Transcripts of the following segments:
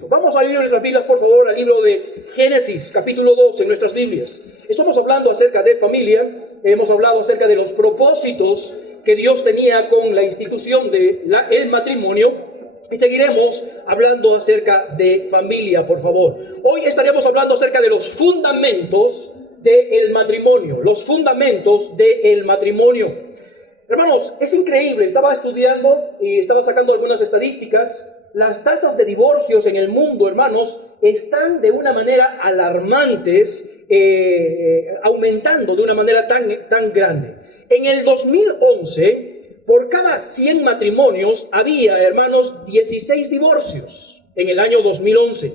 Vamos a leer nuestras Biblias, por favor, al libro de Génesis, capítulo 2, en nuestras Biblias. Estamos hablando acerca de familia, hemos hablado acerca de los propósitos que Dios tenía con la institución del matrimonio, y seguiremos hablando acerca de familia, por favor. Hoy estaremos hablando acerca de los fundamentos del matrimonio, los fundamentos del matrimonio. Hermanos, es increíble, estaba estudiando y estaba sacando algunas estadísticas. Las tasas de divorcios en el mundo, hermanos, están de una manera alarmantes, aumentando de una manera tan grande. En el 2011, por cada 100 matrimonios, había, hermanos, 16 divorcios en el año 2011.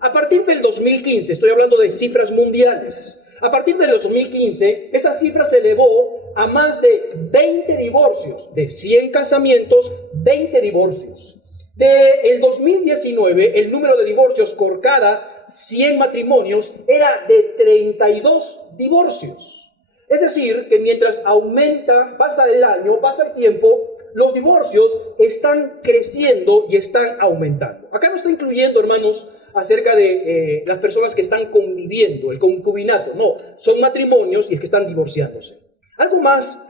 A partir del 2015, estoy hablando de cifras mundiales, a partir del 2015, esta cifra se elevó a más de 20 divorcios, de 100 casamientos, 20 divorcios. Del 2019, el número de divorcios por cada 100 matrimonios era de 32 divorcios. Es decir, que mientras pasa el año, pasa el tiempo, los divorcios están creciendo y están aumentando. Acá no está incluyendo, hermanos, acerca de las personas que están conviviendo, el concubinato. No, son matrimonios y es que están divorciándose. Algo más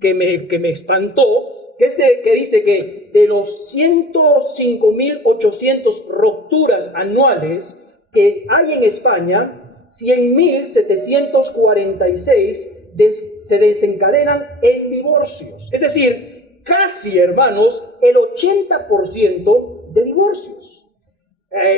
que me espantó, que dice que de los 105.800 rupturas anuales que hay en España, 100.746 se desencadenan en divorcios. Es decir, casi, hermanos, el 80% de divorcios.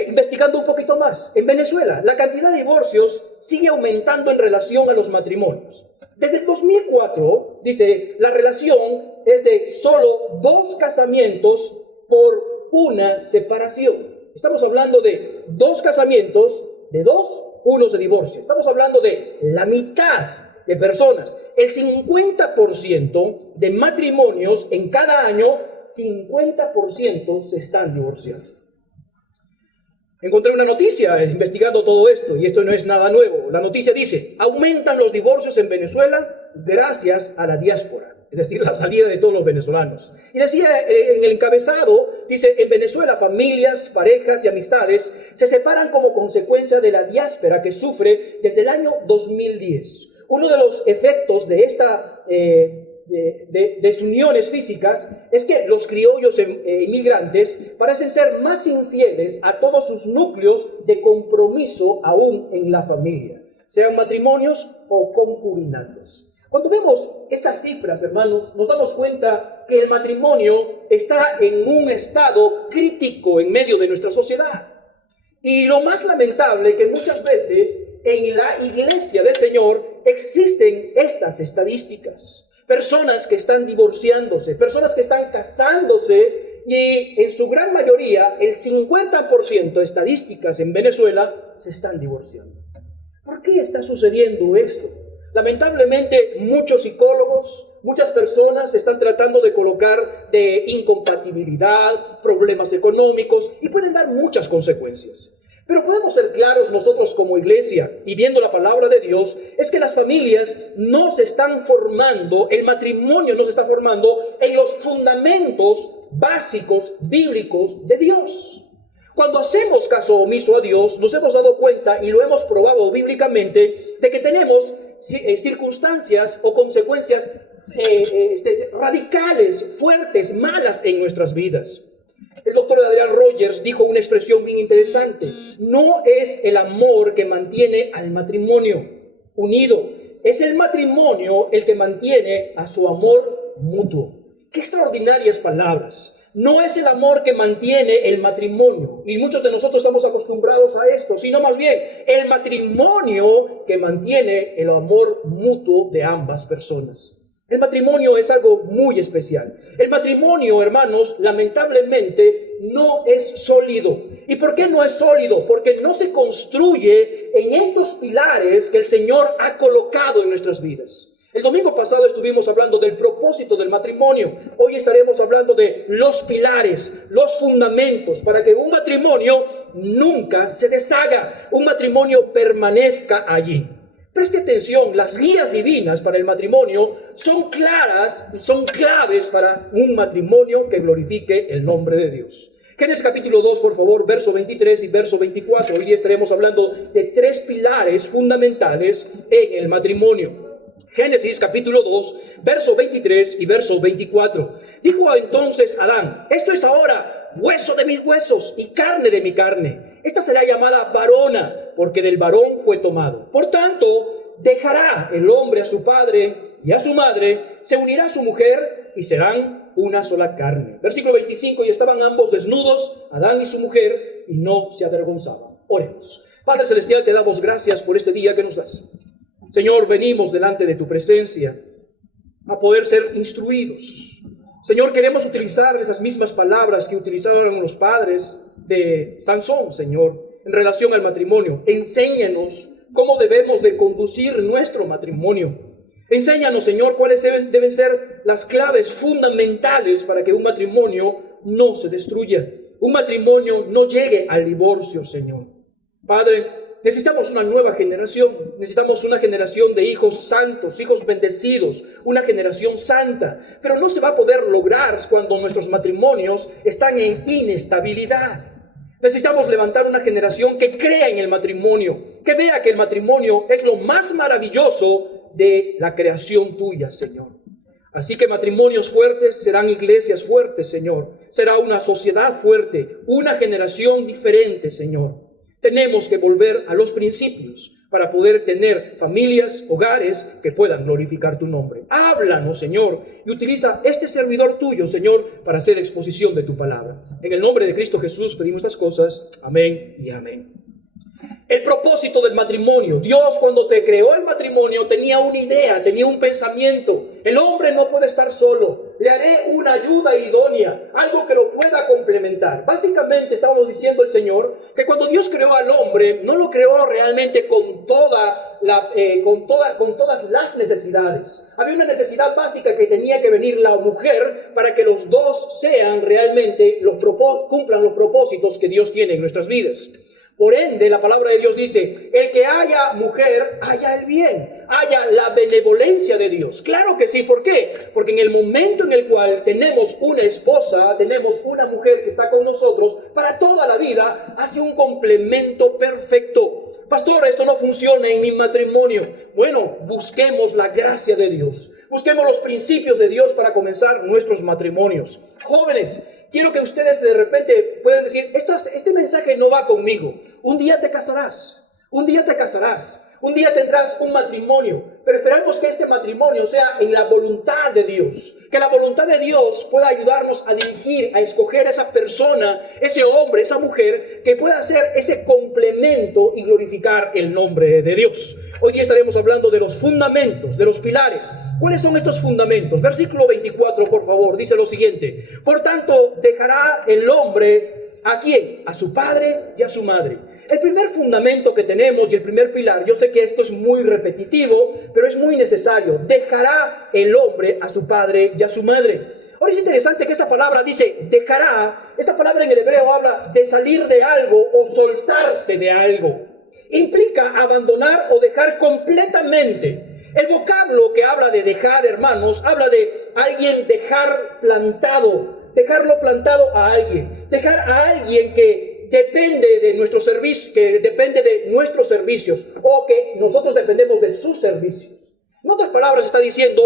Investigando un poquito más, en Venezuela, la cantidad de divorcios sigue aumentando en relación a los matrimonios. Desde el 2004, dice, la relación es de solo 2 casamientos por una separación. Estamos hablando de 2 casamientos, de 2, 1 se divorcia. Estamos hablando de la mitad de personas. El 50% de matrimonios en cada año, 50% se están divorciando. Encontré una noticia investigando todo esto, y esto no es nada nuevo. La noticia dice, aumentan los divorcios en Venezuela gracias a la diáspora, es decir, la salida de todos los venezolanos. Y decía en el encabezado, dice, en Venezuela familias, parejas y amistades se separan como consecuencia de la diáspora que sufre desde el año 2010. Uno de los efectos de esta desuniones físicas es que los criollos inmigrantes parecen ser más infieles a todos sus núcleos de compromiso aún en la familia, sean matrimonios o concubinatos. Cuando vemos estas cifras, hermanos, nos damos cuenta que el matrimonio está en un estado crítico en medio de nuestra sociedad. Y lo más lamentable que muchas veces en la iglesia del Señor existen estas estadísticas. Personas que están divorciándose, personas que están casándose, y en su gran mayoría, el 50% de estadísticas en Venezuela se están divorciando. ¿Por qué está sucediendo esto? Lamentablemente, muchos psicólogos, muchas personas están tratando de colocar de incompatibilidad, problemas económicos, y pueden dar muchas consecuencias. Pero podemos ser claros nosotros como iglesia, y viendo la palabra de Dios, es que las familias no se están formando, el matrimonio no se está formando en los fundamentos básicos bíblicos de Dios. Cuando hacemos caso omiso a Dios, nos hemos dado cuenta, y lo hemos probado bíblicamente, de que tenemos circunstancias o consecuencias radicales, fuertes, malas en nuestras vidas. El doctor Adrian Rogers dijo una expresión bien interesante. No es el amor que mantiene al matrimonio unido, es el matrimonio el que mantiene a su amor mutuo. ¡Qué extraordinarias palabras! No es el amor que mantiene el matrimonio, y muchos de nosotros estamos acostumbrados a esto, sino más bien el matrimonio que mantiene el amor mutuo de ambas personas. El matrimonio es algo muy especial. El matrimonio, hermanos, lamentablemente no es sólido. ¿Y por qué no es sólido? Porque no se construye en estos pilares que el Señor ha colocado en nuestras vidas. El domingo pasado estuvimos hablando del propósito del matrimonio. Hoy estaremos hablando de los pilares, los fundamentos, para que un matrimonio nunca se deshaga, un matrimonio permanezca allí. Preste atención, las guías divinas para el matrimonio son claras y son claves para un matrimonio que glorifique el nombre de Dios. Génesis capítulo 2, por favor, verso 23 y verso 24. Hoy día estaremos hablando de 3 pilares fundamentales en el matrimonio. Génesis capítulo 2, verso 23 y verso 24. Dijo entonces Adán: esto es ahora hueso de mis huesos y carne de mi carne. Esta será llamada varona, porque del varón fue tomado. Por tanto, dejará el hombre a su padre y a su madre, se unirá a su mujer y serán una sola carne. Versículo 25, y estaban ambos desnudos, Adán y su mujer, y no se avergonzaban. Oremos. Padre Celestial, te damos gracias por este día que nos das. Señor, venimos delante de tu presencia a poder ser instruidos. Señor, queremos utilizar esas mismas palabras que utilizaron los padres de Sansón, Señor, en relación al matrimonio. Enséñanos cómo debemos de conducir nuestro matrimonio. Enséñanos, Señor, cuáles deben ser las claves fundamentales para que un matrimonio no se destruya, un matrimonio no llegue al divorcio, Señor. Padre, necesitamos una nueva generación, necesitamos una generación de hijos santos, hijos bendecidos, una generación santa, pero no se va a poder lograr cuando nuestros matrimonios están en inestabilidad. Necesitamos levantar una generación que crea en el matrimonio, que vea que el matrimonio es lo más maravilloso de la creación tuya, Señor. Así que matrimonios fuertes serán iglesias fuertes, Señor. Será una sociedad fuerte, una generación diferente, Señor. Tenemos que volver a los principios para poder tener familias, hogares que puedan glorificar tu nombre. Háblanos, Señor, y utiliza este servidor tuyo, Señor, para hacer exposición de tu palabra. En el nombre de Cristo Jesús pedimos estas cosas. Amén y amén. El propósito del matrimonio. Dios, cuando te creó el matrimonio, tenía una idea, tenía un pensamiento. El hombre no puede estar solo. Le haré una ayuda idónea, algo que lo pueda complementar. Básicamente estábamos diciendo el Señor que cuando Dios creó al hombre, no lo creó realmente con todas las necesidades. Había una necesidad básica que tenía que venir la mujer para que los dos sean realmente cumplan los propósitos que Dios tiene en nuestras vidas. Por ende, la palabra de Dios dice: el que haya mujer, haya el bien, haya la benevolencia de Dios. Claro que sí. ¿Por qué? Porque en el momento en el cual tenemos una esposa, tenemos una mujer que está con nosotros para toda la vida, hace un complemento perfecto. Pastor, esto no funciona en mi matrimonio. Bueno, busquemos la gracia de Dios. Busquemos los principios de Dios para comenzar nuestros matrimonios. Jóvenes, quiero que ustedes de repente puedan decir: este mensaje no va conmigo. Un día te casarás, un día te casarás, un día tendrás un matrimonio, pero esperamos que este matrimonio sea en la voluntad de Dios, que la voluntad de Dios pueda ayudarnos a dirigir, a escoger a esa persona, ese hombre, esa mujer, que pueda hacer ese complemento y glorificar el nombre de Dios. Hoy día estaremos hablando de los fundamentos, de los pilares. ¿Cuáles son estos fundamentos? Versículo 24, por favor, dice lo siguiente: por tanto, dejará el hombre, ¿a quién? A su padre y a su madre. El primer fundamento que tenemos y el primer pilar, yo sé que esto es muy repetitivo, pero es muy necesario. Dejará el hombre a su padre y a su madre. Ahora es interesante que esta palabra dice dejará. Esta palabra en el hebreo habla de salir de algo o soltarse de algo. Implica abandonar o dejar completamente. El vocablo que habla de dejar, hermanos, habla de alguien dejar plantado, dejarlo plantado a alguien, dejar a alguien que depende de nuestro servicio, que depende de nuestros servicios, o que nosotros dependemos de sus servicios. En otras palabras, está diciendo: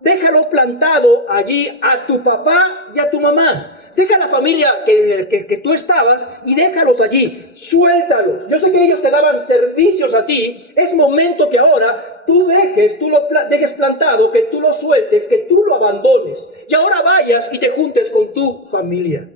déjalo plantado allí a tu papá y a tu mamá. Deja la familia que tú estabas y déjalos allí. Suéltalos. Yo sé que ellos te daban servicios a ti. Es momento que ahora tú lo dejes plantado, que tú lo sueltes, que tú lo abandones. Y ahora vayas y te juntes con tu familia.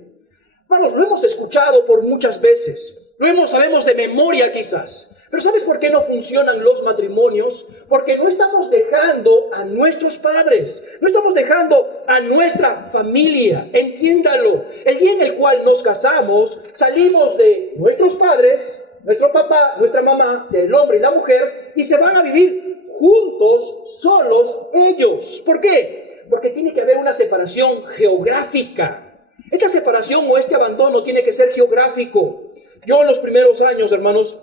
Hermanos, lo hemos escuchado por muchas veces. Sabemos de memoria quizás. Pero ¿sabes por qué no funcionan los matrimonios? Porque no estamos dejando a nuestros padres, no estamos dejando a nuestra familia. Entiéndalo. El día en el cual nos casamos, salimos de nuestros padres, nuestro papá, nuestra mamá, el hombre y la mujer, y se van a vivir juntos, solos ellos. ¿Por qué? Porque tiene que haber una separación geográfica. Esta separación o este abandono tiene que ser geográfico. Yo en los primeros años, hermanos,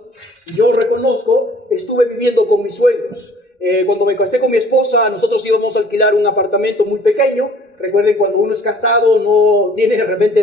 yo reconozco, estuve viviendo con mis suegros. Cuando me casé con mi esposa, nosotros íbamos a alquilar un apartamento muy pequeño, Recuerden, cuando uno es casado no tiene de repente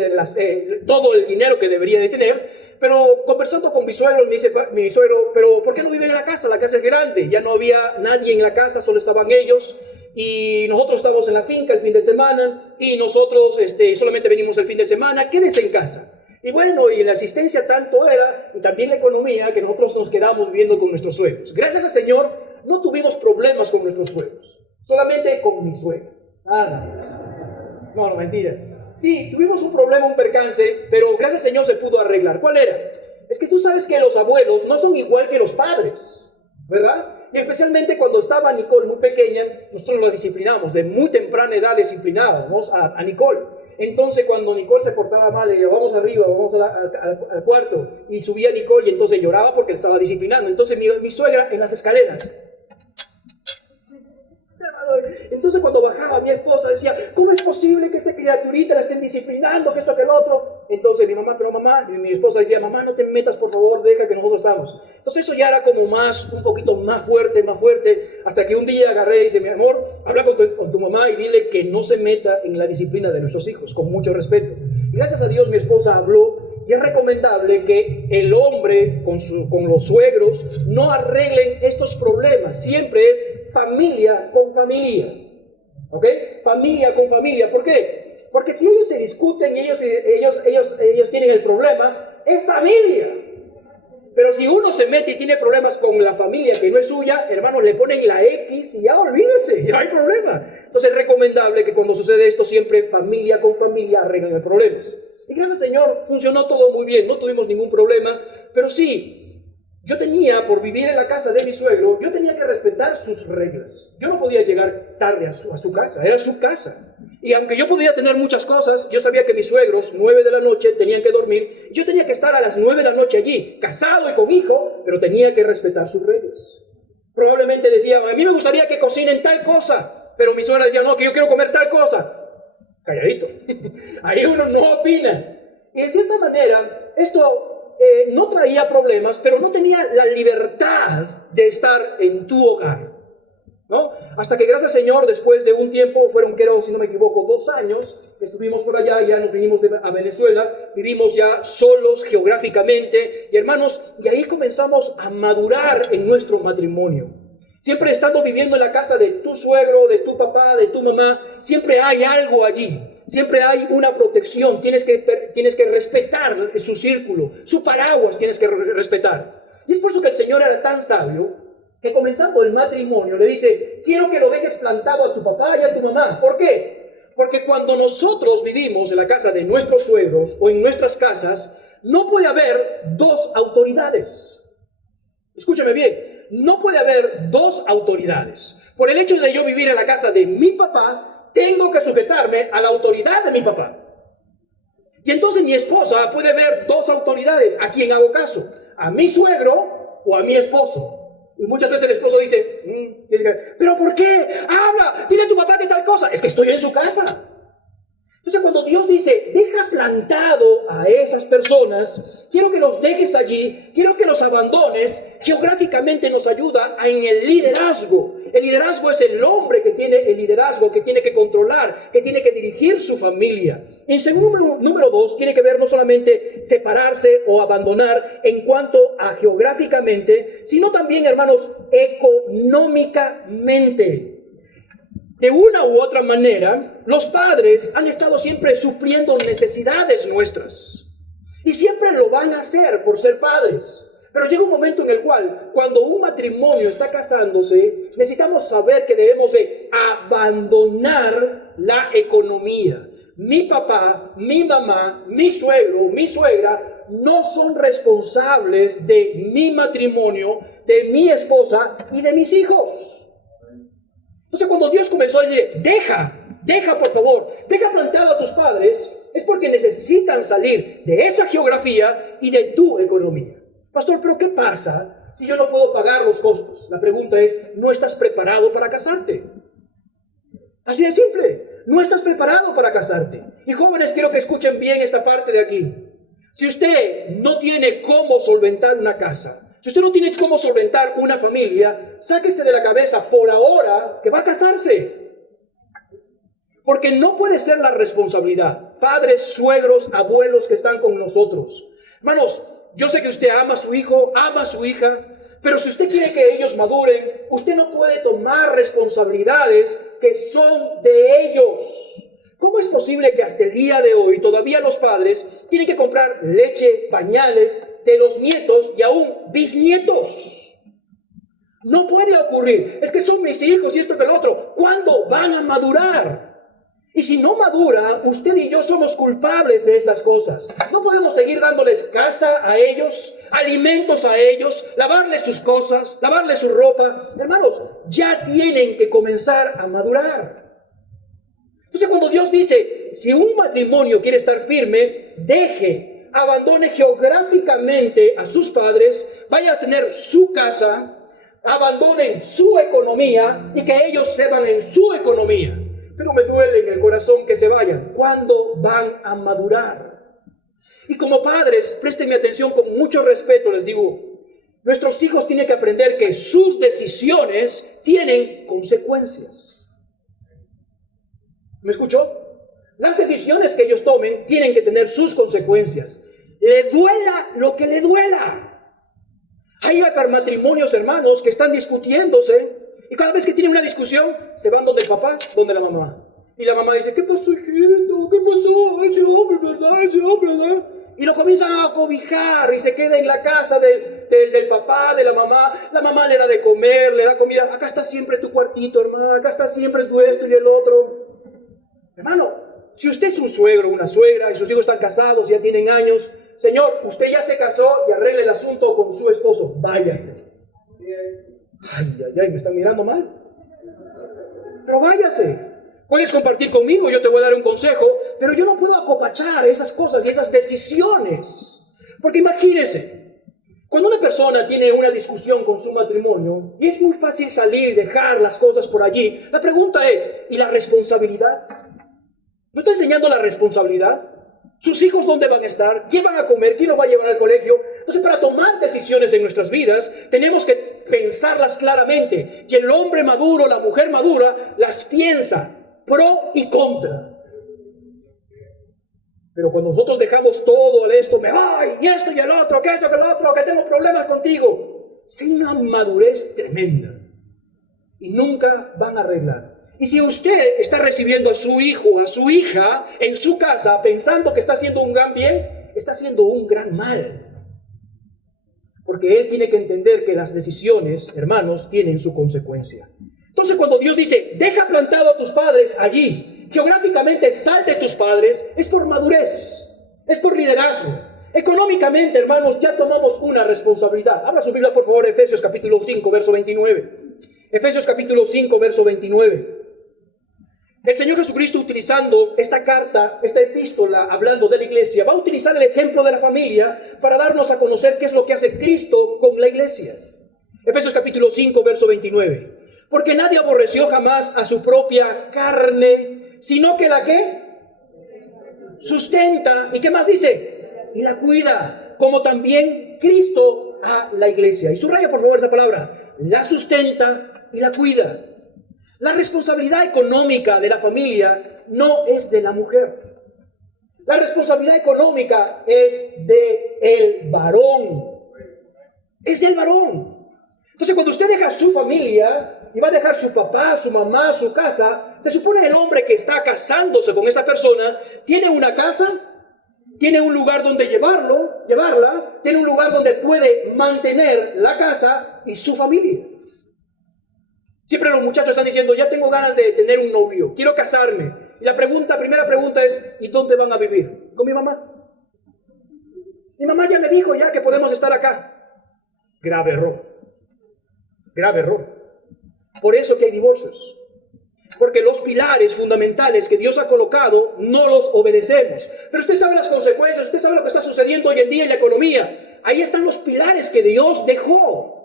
todo el dinero que debería de tener. Pero conversando con mi suegro, me dice mi suegro, pero ¿por qué no viven en la casa? La casa es grande, ya no había nadie en la casa, solo estaban ellos. Y nosotros estamos en la finca el fin de semana y nosotros solamente venimos el fin de semana, quédense en casa. Y bueno, y la asistencia tanto era, y también la economía, que nosotros nos quedamos viviendo con nuestros suegros. Gracias al Señor, no tuvimos problemas con nuestros suegros, solamente con mi suegro. Nada más. No, mentira. Sí, tuvimos un problema, un percance, pero gracias al Señor se pudo arreglar. ¿Cuál era? Es que tú sabes que los abuelos no son igual que los padres, ¿verdad? Y especialmente cuando estaba Nicole muy pequeña, nosotros la disciplinamos, de muy temprana edad disciplinábamos a Nicole. Entonces cuando Nicole se portaba mal, le vamos arriba, vamos al cuarto, y subía Nicole y entonces lloraba porque le estaba disciplinando. Entonces mi suegra en las escaleras. Entonces cuando bajaba mi esposa decía, ¿cómo es posible que esa criaturita la estén disciplinando, que esto, que el otro? Entonces mi esposa decía, mamá, no te metas, por favor, deja que nosotros estamos. Entonces eso ya era como un poquito más fuerte, hasta que un día agarré y dice, mi amor, habla con tu mamá y dile que no se meta en la disciplina de nuestros hijos, con mucho respeto. Y gracias a Dios mi esposa habló. Y es recomendable que el hombre con los suegros no arreglen estos problemas. Siempre es familia con familia. ¿Ok? Familia con familia. ¿Por qué? Porque si ellos se discuten y ellos tienen el problema, es familia. Pero si uno se mete y tiene problemas con la familia que no es suya, hermanos, le ponen la X y ya olvídese, ya hay problema. Entonces es recomendable que cuando sucede esto, siempre familia con familia arreglen los problemas. Y gracias al Señor funcionó todo muy bien, no tuvimos ningún problema, pero sí, yo tenía, por vivir en la casa de mi suegro, yo tenía que respetar sus reglas. Yo no podía llegar tarde a su casa, era su casa. Y aunque yo podía tener muchas cosas, yo sabía que mis suegros, 9 de la noche, tenían que dormir. Yo tenía que estar a las 9 de la noche allí, casado y con hijo, pero tenía que respetar sus reglas. Probablemente decía, a mí me gustaría que cocinen tal cosa, pero mi suegra decía, no, que yo quiero comer tal cosa. Calladito. Ahí uno no opina. Y de cierta manera, esto no traía problemas, pero no tenía la libertad de estar en tu hogar, ¿no? Hasta que gracias al Señor, después de un tiempo, creo, si no me equivoco, 2 años, estuvimos por allá, ya nos vinimos a Venezuela, vivimos ya solos geográficamente, y hermanos, y ahí comenzamos a madurar en nuestro matrimonio. Siempre estando viviendo en la casa de tu suegro, de tu papá, de tu mamá, siempre hay algo allí. Siempre hay una protección. Tienes que respetar su círculo, su paraguas tienes que respetar. Y es por eso que el Señor era tan sabio que comenzando el matrimonio le dice, quiero que lo dejes plantado a tu papá y a tu mamá. ¿Por qué? Porque cuando nosotros vivimos en la casa de nuestros suegros o en nuestras casas, no puede haber 2 autoridades. Escúchame bien. No puede haber 2 autoridades. Por el hecho de yo vivir en la casa de mi papá, tengo que sujetarme a la autoridad de mi papá. Y entonces mi esposa puede ver 2 autoridades. ¿A quién hago caso? ¿A mi suegro o a mi esposo? Y muchas veces el esposo dice, ¿pero por qué? Habla, dile a tu papá de tal cosa. Es que estoy en su casa. Entonces cuando Dios dice, deja plantado a esas personas, quiero que los dejes allí, quiero que los abandones, geográficamente nos ayuda en el liderazgo. El liderazgo es el hombre que tiene el liderazgo, que tiene que controlar, que tiene que dirigir su familia. En segundo número 2, tiene que ver no solamente separarse o abandonar en cuanto a geográficamente, sino también, hermanos, económicamente. De una u otra manera, los padres han estado siempre supliendo necesidades nuestras. Y siempre lo van a hacer por ser padres. Pero llega un momento en el cual, cuando un matrimonio está casándose, necesitamos saber que debemos de abandonar la economía. Mi papá, mi mamá, mi suegro, mi suegra no son responsables de mi matrimonio, de mi esposa y de mis hijos. Entonces cuando Dios comenzó a decir, deja por favor, deja plantado a tus padres, es porque necesitan salir de esa geografía y de tu economía. Pastor, ¿pero qué pasa si yo no puedo pagar los costos? La pregunta es, ¿no estás preparado para casarte? Así de simple, no estás preparado para casarte. Y jóvenes, quiero que escuchen bien esta parte de aquí. Si usted no tiene cómo solventar una casa, si usted no tiene cómo solventar una familia, sáquese de la cabeza por ahora que va a casarse. Porque no puede ser la responsabilidad. Padres, suegros, abuelos que están con nosotros. Hermanos, yo sé que usted ama a su hijo, ama a su hija, pero si usted quiere que ellos maduren, usted no puede tomar responsabilidades que son de ellos. ¿Cómo es posible que hasta el día de hoy todavía los padres tienen que comprar leche, pañales de los nietos y aún bisnietos? No puede ocurrir. Es que son mis hijos y esto que el otro. ¿Cuándo van a madurar? Y si no madura, usted y yo somos culpables de estas cosas. No podemos seguir dándoles casa a ellos, alimentos a ellos, lavarles sus cosas, lavarles su ropa. Hermanos, ya tienen que comenzar a madurar. Entonces cuando Dios dice, si un matrimonio quiere estar firme, abandone geográficamente a sus padres, vaya a tener su casa, abandonen su economía y que ellos se van en su economía. Pero me duele en el corazón que se vayan. ¿Cuándo van a madurar? Y como padres, préstenme atención con mucho respeto, les digo, nuestros hijos tienen que aprender que sus decisiones tienen consecuencias. ¿Me escuchó? Las decisiones que ellos tomen tienen que tener sus consecuencias. Le duela lo que le duela. Hay matrimonios, hermanos, que están discutiéndose. Y cada vez que tienen una discusión, se van donde el papá, donde la mamá. Y la mamá dice, ¿qué pasó, hijito? ¿Qué pasó? Ese hombre, ¿verdad? Ese hombre, ¿verdad? Y lo comienzan a cobijar y se queda en la casa del papá, de la mamá. La mamá le da de comer, le da comida. Acá está siempre tu cuartito, hermano. Acá está siempre tu esto y el otro. Hermano, si usted es un suegro, una suegra, y sus hijos están casados, ya tienen años, señor, usted ya se casó y arregle el asunto con su esposo. Váyase. Ay, me están mirando mal. Pero váyase. Puedes compartir conmigo, yo te voy a dar un consejo, pero yo no puedo acopachar esas cosas y esas decisiones. Porque imagínese, cuando una persona tiene una discusión con su matrimonio, y es muy fácil salir y dejar las cosas por allí, la pregunta es, ¿y la responsabilidad? ¿No está enseñando la responsabilidad? ¿Sus hijos dónde van a estar? ¿Quién van a comer? ¿Quién los va a llevar al colegio? Entonces, para tomar decisiones en nuestras vidas, tenemos que pensarlas claramente. Y el hombre maduro, la mujer madura, las piensa pro y contra. Pero cuando nosotros dejamos todo esto, me voy, y esto y el otro, que esto, que el otro, que tengo problemas contigo, sin una madurez tremenda. Y nunca van a arreglar. Y si usted está recibiendo a su hijo, a su hija en su casa pensando que está haciendo un gran bien, está haciendo un gran mal. Porque él tiene que entender que las decisiones, hermanos, tienen su consecuencia. Entonces cuando Dios dice, deja plantado a tus padres allí, geográficamente salte tus padres, es por madurez, es por liderazgo. Económicamente, hermanos, ya tomamos una responsabilidad. Abra su Biblia, por favor, Efesios capítulo 5, verso 29. Efesios capítulo 5, verso 29. El Señor Jesucristo, utilizando esta carta, esta epístola, hablando de la iglesia, va a utilizar el ejemplo de la familia para darnos a conocer qué es lo que hace Cristo con la iglesia. Efesios capítulo 5, verso 29. Porque nadie aborreció jamás a su propia carne, sino que la ¿qué? Sustenta. ¿Y qué más dice? Y la cuida, como también Cristo a la iglesia. Y subraya por favor esa palabra. La sustenta y la cuida. La responsabilidad económica de la familia no es de la mujer. La responsabilidad económica es del varón. Es del varón. Entonces, cuando usted deja su familia y va a dejar su papá, su mamá, su casa, se supone que el hombre que está casándose con esta persona tiene una casa, tiene un lugar donde llevarla, tiene un lugar donde puede mantener la casa y su familia. Siempre los muchachos están diciendo, ya tengo ganas de tener un novio, quiero casarme. Y la primera pregunta es, ¿y dónde van a vivir? Con mi mamá. Mi mamá ya me dijo ya que podemos estar acá. Grave error. Grave error. Por eso que hay divorcios. Porque los pilares fundamentales que Dios ha colocado no los obedecemos. Pero usted sabe las consecuencias, usted sabe lo que está sucediendo hoy en día en la economía. Ahí están los pilares que Dios dejó.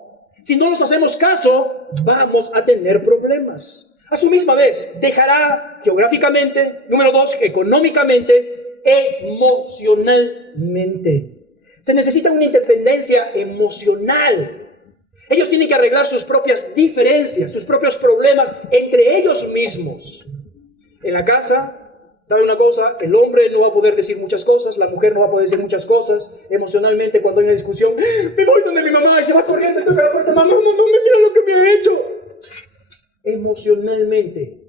Si no los hacemos caso, vamos a tener problemas. A su misma vez, dejará geográficamente, número 2, económicamente, emocionalmente. Se necesita una independencia emocional. Ellos tienen que arreglar sus propias diferencias, sus propios problemas entre ellos mismos. En la casa, ¿sabe una cosa? El hombre no va a poder decir muchas cosas, la mujer no va a poder decir muchas cosas. Emocionalmente, cuando hay una discusión, me voy donde mi mamá y se va corriendo y toca la puerta, mamá, mira lo que me ha hecho. Emocionalmente,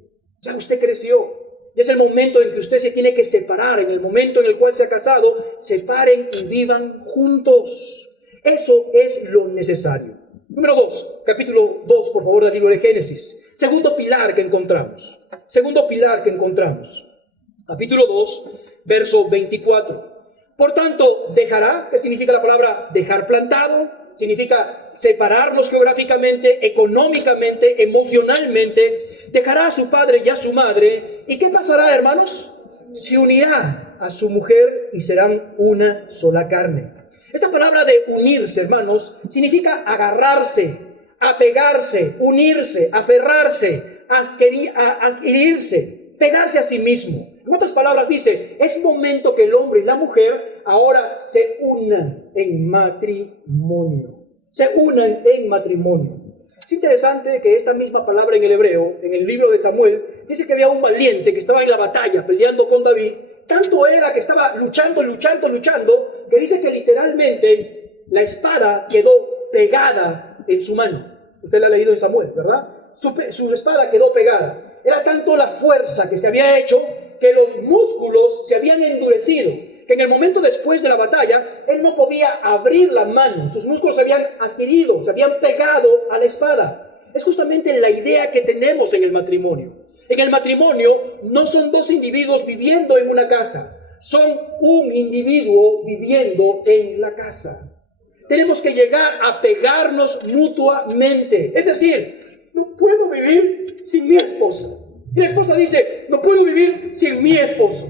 ya usted creció. Y es el momento en que usted se tiene que separar, en el momento en el cual se ha casado, separen y vivan juntos. Eso es lo necesario. Número 2, capítulo 2, por favor, del libro de Génesis. Segundo pilar que encontramos. Capítulo 2, verso 24. Por tanto, dejará, ¿qué significa la palabra dejar plantado? Significa separarnos geográficamente, económicamente, emocionalmente. Dejará a su padre y a su madre. ¿Y qué pasará, hermanos? Se unirá a su mujer y serán una sola carne. Esta palabra de unirse, hermanos, significa agarrarse, apegarse, unirse, aferrarse, adquirirse, pegarse a sí mismo. En otras palabras dice, es momento que el hombre y la mujer ahora se unan en matrimonio. Se unan en matrimonio. Es interesante que esta misma palabra en el hebreo, en el libro de Samuel, dice que había un valiente que estaba en la batalla peleando con David. Tanto era que estaba luchando, que dice que literalmente la espada quedó pegada en su mano. Usted la ha leído en Samuel, ¿verdad? Su espada quedó pegada. Era tanto la fuerza que se había hecho que los músculos se habían endurecido, que en el momento después de la batalla, él no podía abrir la mano. Sus músculos se habían adquirido, se habían pegado a la espada. Es justamente la idea que tenemos en el matrimonio. En el matrimonio no son dos individuos viviendo en una casa, son un individuo viviendo en la casa. Tenemos que llegar a pegarnos mutuamente. Es decir, no puedo vivir sin mi esposa. Y la esposa dice, no puedo vivir sin mi esposo.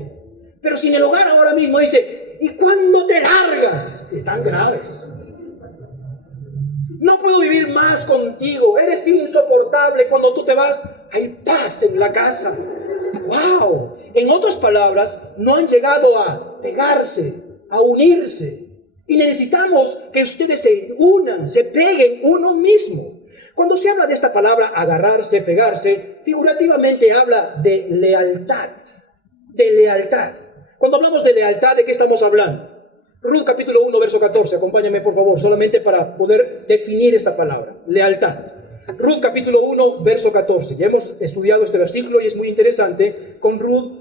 Pero si en el hogar ahora mismo dice, ¿y cuándo te largas? Están graves. No puedo vivir más contigo. Eres insoportable. Cuando tú te vas, hay paz en la casa. ¡Wow! En otras palabras, no han llegado a pegarse, a unirse. Y necesitamos que ustedes se unan, se peguen uno mismo. Cuando se habla de esta palabra, agarrarse, pegarse, figurativamente habla de lealtad. De lealtad. Cuando hablamos de lealtad, ¿de qué estamos hablando? Ruth capítulo 1, verso 14. Acompáñame, por favor, solamente para poder definir esta palabra. Lealtad. Ruth capítulo 1, verso 14. Ya hemos estudiado este versículo y es muy interesante con Ruth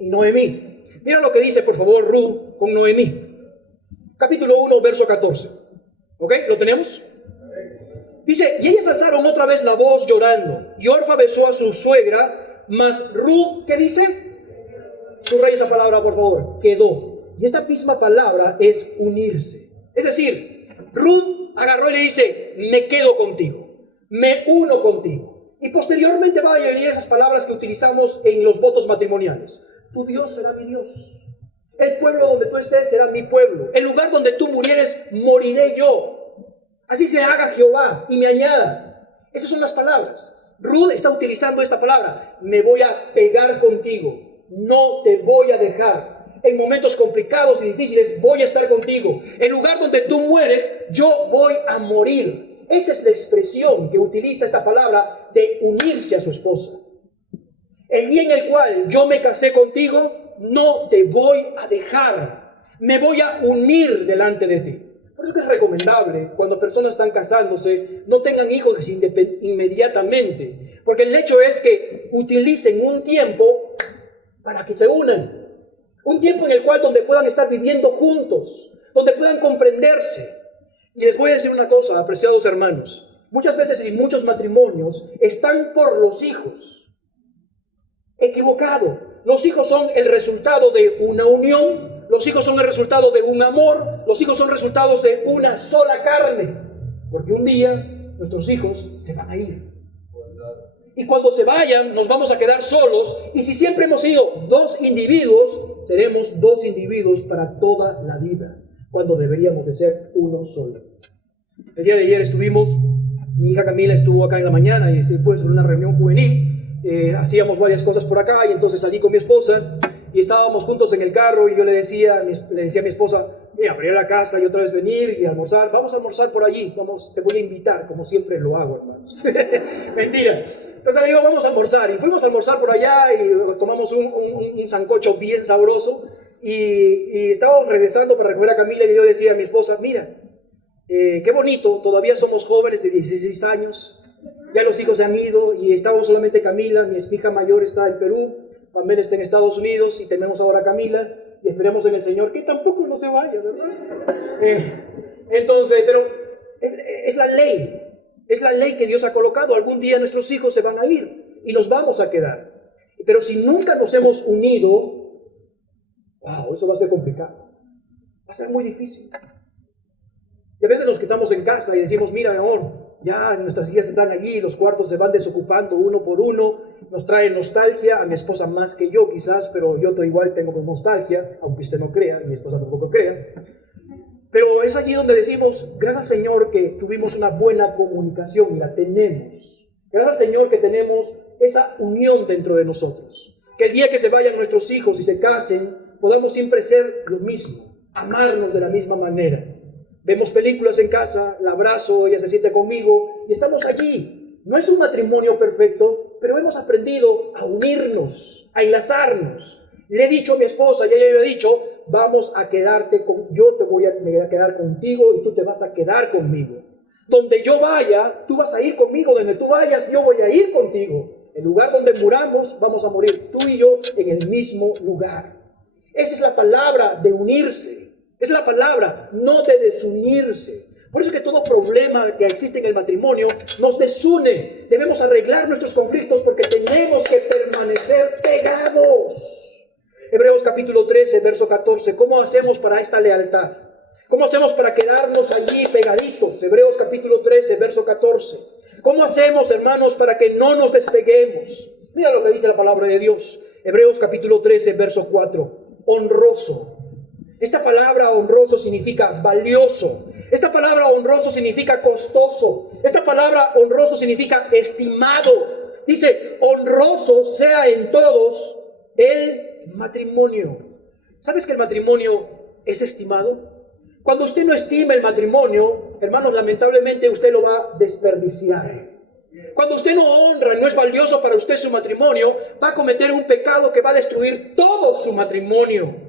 y Noemí. Mira lo que dice, por favor, Ruth con Noemí. Capítulo 1, verso 14. ¿Ok? ¿Lo tenemos? Dice, y ellas alzaron otra vez la voz llorando. Y Orfa besó a su suegra, mas Ruth, ¿qué dice? Subraya esa palabra, por favor. Quedó. Y esta misma palabra es unirse. Es decir, Ruth agarró y le dice, me quedo contigo, me uno contigo. Y posteriormente va a venir esas palabras que utilizamos en los votos matrimoniales. Tu Dios será mi Dios. El pueblo donde tú estés será mi pueblo. El lugar donde tú murieres, moriré yo. Así se haga Jehová y me añada. Esas son las palabras. Ruth está utilizando esta palabra. Me voy a pegar contigo. No te voy a dejar. En momentos complicados y difíciles voy a estar contigo. El lugar donde tú mueres, yo voy a morir. Esa es la expresión que utiliza esta palabra de unirse a su esposa. El día en el cual yo me casé contigo, no te voy a dejar. Me voy a unir delante de ti. Por eso que es recomendable, cuando personas están casándose, no tengan hijos inmediatamente. Porque el hecho es que utilicen un tiempo para que se unan. Un tiempo en el cual donde puedan estar viviendo juntos, donde puedan comprenderse. Y les voy a decir una cosa, apreciados hermanos. Muchas veces en muchos matrimonios están por los hijos. Equivocado. Los hijos son el resultado de una unión. Los hijos son el resultado de un amor. Los hijos son resultados de una sola carne. Porque un día nuestros hijos se van a ir. Y cuando se vayan, nos vamos a quedar solos. Y si siempre hemos sido dos individuos, seremos dos individuos para toda la vida, cuando deberíamos de ser uno solo. El día de ayer mi hija Camila estuvo acá en la mañana y después en una reunión juvenil. Hacíamos varias cosas por acá y entonces salí con mi esposa y estábamos juntos en el carro y yo le decía a mi esposa, mira, abrir la casa y otra vez venir y almorzar. Vamos a almorzar por allí. Vamos, te voy a invitar, como siempre lo hago, hermanos. Mentira. Entonces le digo, vamos a almorzar. Y fuimos a almorzar por allá y tomamos un sancocho bien sabroso. Y estábamos regresando para recoger a Camila y yo decía a mi esposa, mira, qué bonito, todavía somos jóvenes de 16 años. Ya los hijos se han ido y estamos solamente Camila, mi hija mayor está en Perú, Pamela está en Estados Unidos y tenemos ahora a Camila y esperemos en el Señor que tampoco no se vaya, ¿verdad? Entonces, pero es la ley que Dios ha colocado. Algún día nuestros hijos se van a ir y nos vamos a quedar. Pero si nunca nos hemos unido, wow, eso va a ser complicado, va a ser muy difícil. Y a veces los que estamos en casa y decimos, mira, mi amor, ya nuestras hijas están allí, los cuartos se van desocupando uno por uno, nos trae nostalgia, a mi esposa más que yo quizás, pero yo igual tengo nostalgia, aunque usted no crea, mi esposa tampoco crea. Pero es allí donde decimos, gracias al Señor que tuvimos una buena comunicación y la tenemos. Gracias al Señor que tenemos esa unión dentro de nosotros. Que el día que se vayan nuestros hijos y se casen, podamos siempre ser lo mismo, amarnos de la misma manera. Vemos películas en casa, la abrazo, ella se siente conmigo y estamos allí. No es un matrimonio perfecto, pero hemos aprendido a unirnos, a enlazarnos. Le he dicho a mi esposa, y ella me ha dicho, vamos a quedarte me voy a quedar contigo y tú te vas a quedar conmigo. Donde yo vaya, tú vas a ir conmigo. Donde tú vayas, yo voy a ir contigo. El lugar donde muramos, vamos a morir tú y yo en el mismo lugar. Esa es la palabra de unirse. Es la palabra, no de desunirse. Por eso es que todo problema que existe en el matrimonio nos desune. Debemos arreglar nuestros conflictos porque tenemos que permanecer pegados. Hebreos capítulo 13, verso 14. ¿Cómo hacemos para esta lealtad? ¿Cómo hacemos para quedarnos allí pegaditos? Hebreos capítulo 13, verso 14. ¿Cómo hacemos, hermanos, para que no nos despeguemos? Mira lo que dice la palabra de Dios. Hebreos capítulo 13, verso 4. Honroso. Esta palabra honroso significa valioso. Esta palabra honroso significa costoso. Esta palabra honroso significa estimado. Dice, honroso sea en todos el matrimonio. ¿Sabes que el matrimonio es estimado? Cuando usted no estima el matrimonio, hermanos, lamentablemente usted lo va a desperdiciar. Cuando usted no honra, no es valioso para usted su matrimonio, va a cometer un pecado que va a destruir todo su matrimonio.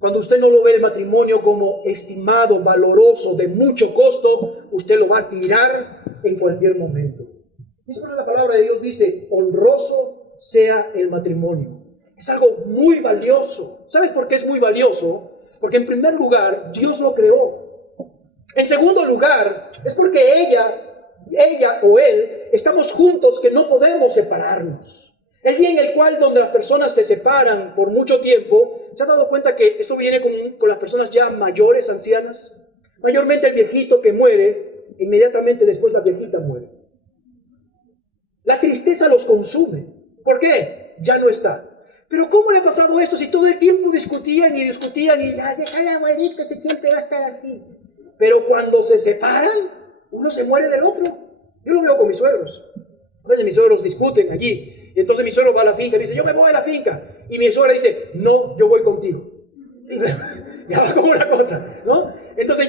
Cuando usted no lo ve el matrimonio como estimado, valoroso, de mucho costo, usted lo va a tirar en cualquier momento. Eso es la palabra de Dios, dice, honroso sea el matrimonio. Es algo muy valioso. ¿Sabes por qué es muy valioso? Porque en primer lugar, Dios lo creó. En segundo lugar, es porque ella o él, estamos juntos que no podemos separarnos. El día en el cual donde las personas se separan por mucho tiempo, ¿se ha dado cuenta que esto viene con las personas ya mayores, ancianas? Mayormente el viejito que muere, inmediatamente después la viejita muere. La tristeza los consume. ¿Por qué? Ya no está. Pero ¿cómo le ha pasado esto si todo el tiempo discutían y ya deja al abuelito, que siempre va a estar así? Pero cuando se separan, uno se muere del otro. Yo lo veo con mis suegros. A veces mis suegros discuten allí. Y entonces mi suegro va a la finca y dice, yo me voy a la finca. Y mi suegra dice, no, yo voy contigo. Y ya va como una cosa, ¿no? Entonces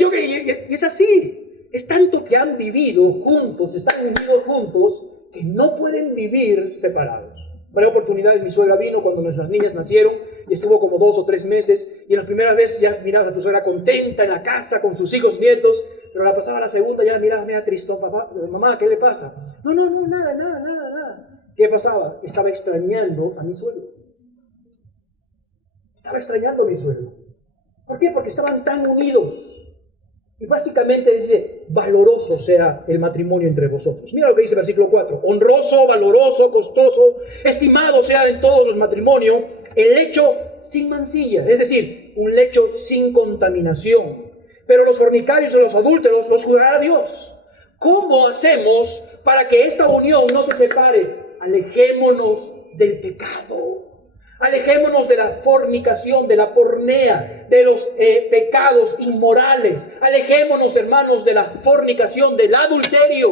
es así. Es tanto que han vivido juntos, están unidos juntos, que no pueden vivir separados. Varias oportunidades mi suegra vino cuando nuestras niñas nacieron y estuvo como 2 o 3 meses. Y en las primeras veces ya mirabas a tu suegra contenta en la casa con sus hijos, nietos. Pero la pasaba la segunda, ya la miraba media tristón, papá, mamá, ¿qué le pasa? No, nada. ¿Qué pasaba? Estaba extrañando a mi suegro. ¿Por qué? Porque estaban tan unidos. Y básicamente dice, valoroso sea el matrimonio entre vosotros. Mira lo que dice el versículo 4. Honroso, valoroso, costoso, estimado sea en todos los matrimonios el lecho sin mancilla. Es decir, un lecho sin contaminación. Pero los fornicarios o los adúlteros los juzgará Dios. ¿Cómo hacemos para que esta unión no se separe? Alejémonos del pecado. Alejémonos de la fornicación, de la pornea, de los pecados inmorales. Alejémonos, hermanos, de la fornicación, del adulterio.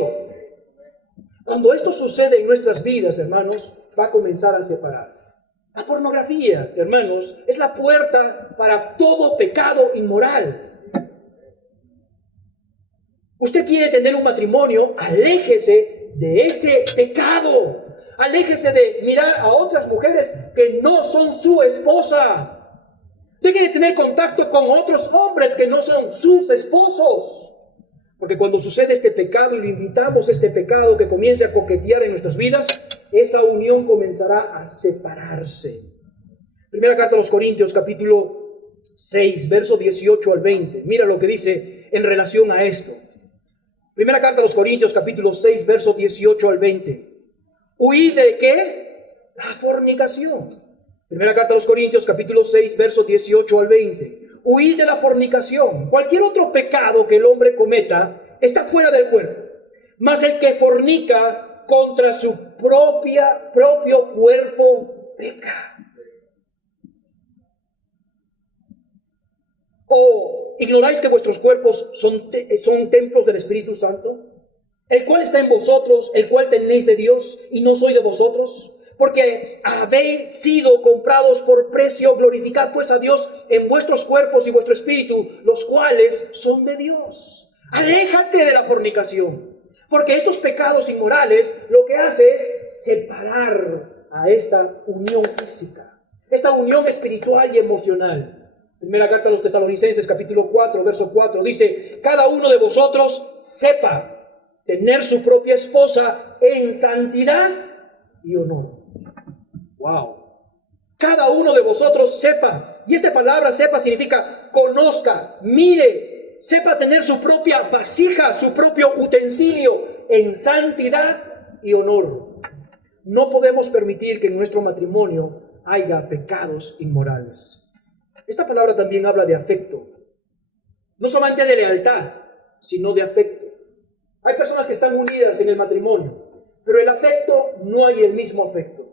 Cuando esto sucede en nuestras vidas, hermanos, va a comenzar a separar. La pornografía, hermanos, es la puerta para todo pecado inmoral. Usted quiere tener un matrimonio, aléjese de ese pecado. Aléjese de mirar a otras mujeres que no son su esposa. Deje de tener contacto con otros hombres que no son sus esposos. Porque cuando sucede este pecado y le invitamos a este pecado que comience a coquetear en nuestras vidas, esa unión comenzará a separarse. Primera carta a los Corintios, capítulo 6, verso 18 al 20. Mira lo que dice en relación a esto. Primera carta a los Corintios, capítulo 6, verso 18 al 20. ¿Huid de qué? La fornicación. Primera carta a los Corintios, capítulo 6, verso 18 al 20. Huid de la fornicación. Cualquier otro pecado que el hombre cometa está fuera del cuerpo. Mas el que fornica contra su propio cuerpo peca. ¿O ignoráis que vuestros cuerpos son templos del Espíritu Santo, el cual está en vosotros, el cual tenéis de Dios, y no soy de vosotros? Porque habéis sido comprados por precio. Glorificad pues a Dios en vuestros cuerpos y vuestro espíritu, los cuales son de Dios. Aléjate de la fornicación, porque estos pecados inmorales lo que hace es separar a esta unión física, esta unión espiritual y emocional. Primera carta a los Tesalonicenses, capítulo 4, verso 4, dice: cada uno de vosotros sepa tener su propia esposa en santidad y honor. Wow. Cada uno de vosotros sepa, y esta palabra sepa significa conozca, mire, sepa tener su propia vasija, su propio utensilio en santidad y honor. No podemos permitir que en nuestro matrimonio haya pecados inmorales. Esta palabra también habla de afecto, no solamente de lealtad, sino de afecto. Hay personas que están unidas en el matrimonio, pero el afecto no hay el mismo afecto.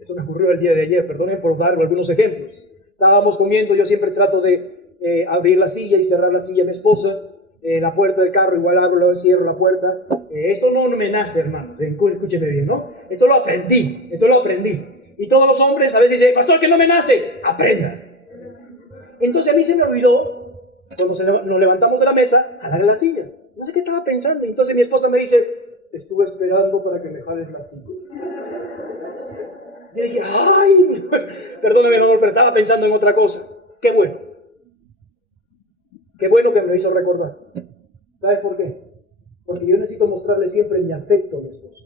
Eso me ocurrió el día de ayer, perdonen por dar algunos ejemplos. Estábamos comiendo, yo siempre trato de abrir la silla y cerrar la silla a mi esposa, la puerta del carro igual abro, cierro la puerta. Esto no me nace, hermanos, escúcheme bien, ¿no? Esto lo aprendí. Y todos los hombres a veces dicen: pastor, que no me nace, aprenda. Entonces a mí se me olvidó, cuando nos levantamos de la mesa, jalar la silla. No sé qué estaba pensando. Entonces mi esposa me dice: estuve esperando para que me jales la silla. Y dije: ay, perdóname, amor, pero estaba pensando en otra cosa. Qué bueno. Qué bueno que me lo hizo recordar. ¿Sabes por qué? Porque yo necesito mostrarle siempre mi afecto a mi esposa.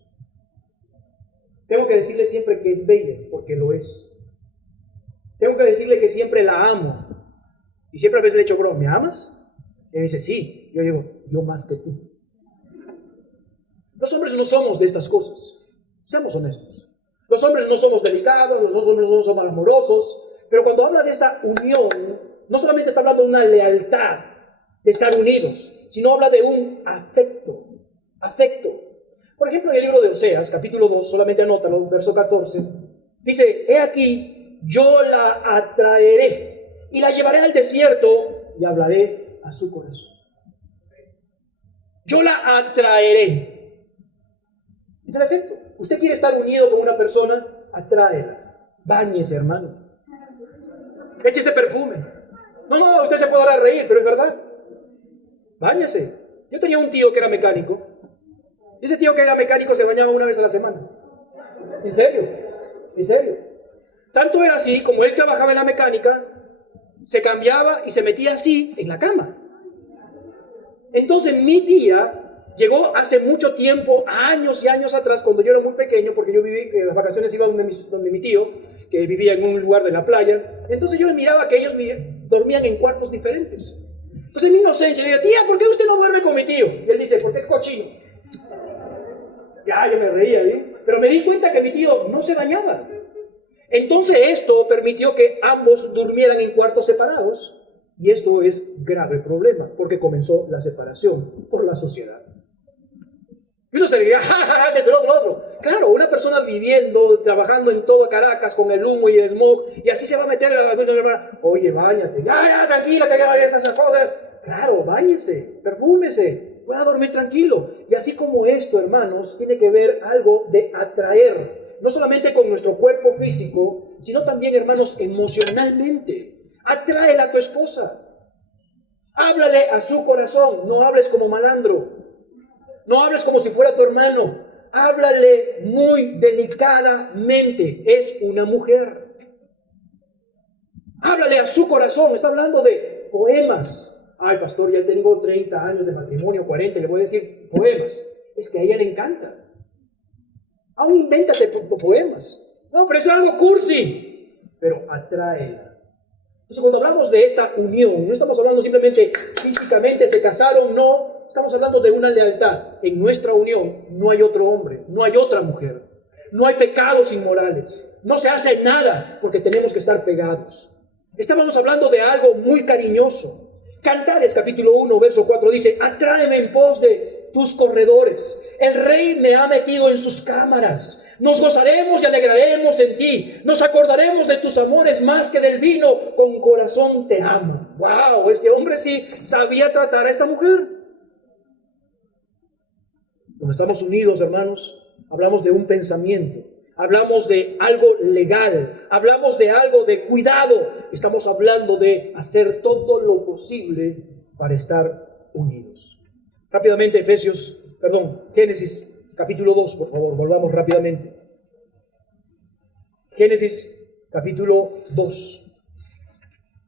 Tengo que decirle siempre que es bella, porque lo es. Tengo que decirle que siempre la amo. Y siempre a veces le echo broma: ¿me amas? Y me dice: sí. Yo digo: yo más que tú. Los hombres no somos de estas cosas. Seamos honestos. Los hombres no somos delicados, los hombres no somos amorosos. Pero cuando habla de esta unión, no solamente está hablando de una lealtad, de estar unidos, sino habla de un afecto. Afecto. Por ejemplo, en el libro de Oseas, capítulo 2, solamente anótalo, verso 14, dice: he aquí, yo la atraeré y la llevaré al desierto y hablaré a su corazón. Yo la atraeré. Es el efecto. Usted quiere estar unido con una persona, atráela. Báñese, hermano. Échese perfume. No, usted se podrá reír, pero es verdad. Báñese. Yo tenía un tío que era mecánico. Ese tío que era mecánico se bañaba una vez a la semana. ¿En serio? ¿En serio? Tanto era así, como él trabajaba en la mecánica, se cambiaba y se metía así en la cama. Entonces mi tía llegó hace mucho tiempo, años y años atrás, cuando yo era muy pequeño, porque yo viví, en las vacaciones iba donde mi tío, que vivía en un lugar de la playa. Entonces yo le miraba que ellos dormían en cuartos diferentes. Entonces en mi inocencia le digo: tía, ¿por qué usted no duerme con mi tío? Y él dice: porque es cochino. Ya, yo me reía, ¿eh? Pero me di cuenta que mi tío no se bañaba. Entonces esto permitió que ambos durmieran en cuartos separados, y esto es grave problema, porque comenzó la separación por la sociedad. Y uno se diría: ja, desde lo otro. Claro, una persona viviendo, trabajando en todo Caracas con el humo y el smog, y así se va a meter a la... Oye, báñate. Ya, tranquila, que ya estas cosas. Claro, báñese, perfúmese, pueda dormir tranquilo. Y así como esto, hermanos, tiene que ver algo de atraer. no solamente con nuestro cuerpo físico, sino también, hermanos, emocionalmente. Atráela a tu esposa. Háblale a su corazón. No hables como malandro. No hables como si fuera tu hermano. Háblale muy delicadamente. Es una mujer. Háblale a su corazón. Está hablando de poemas. Ay, pastor, ya tengo 30 años de matrimonio, 40, le voy a decir poemas. Es que a ella le encanta. Aún invéntate poemas. No, pero es algo cursi. Pero atráela. Entonces, cuando hablamos de esta unión, no estamos hablando simplemente físicamente, se casaron, no. Estamos hablando de una lealtad. En nuestra unión no hay otro hombre, no hay otra mujer. No hay pecados inmorales. No se hace nada porque tenemos que estar pegados. Estábamos hablando de algo muy cariñoso. Cantares capítulo 1, verso 4 dice: atráeme en pos de tus corredores. El rey me ha metido en sus cámaras. Nos gozaremos y alegraremos en ti. Nos acordaremos de tus amores más que del vino. Con corazón te amo. ¡Wow! Este hombre sí sabía tratar a esta mujer. Cuando estamos unidos, hermanos, hablamos de un pensamiento. Hablamos de algo legal, hablamos de algo de cuidado. Estamos hablando de hacer todo lo posible para estar unidos. Rápidamente, Génesis capítulo 2, por favor, volvamos rápidamente. Génesis capítulo 2,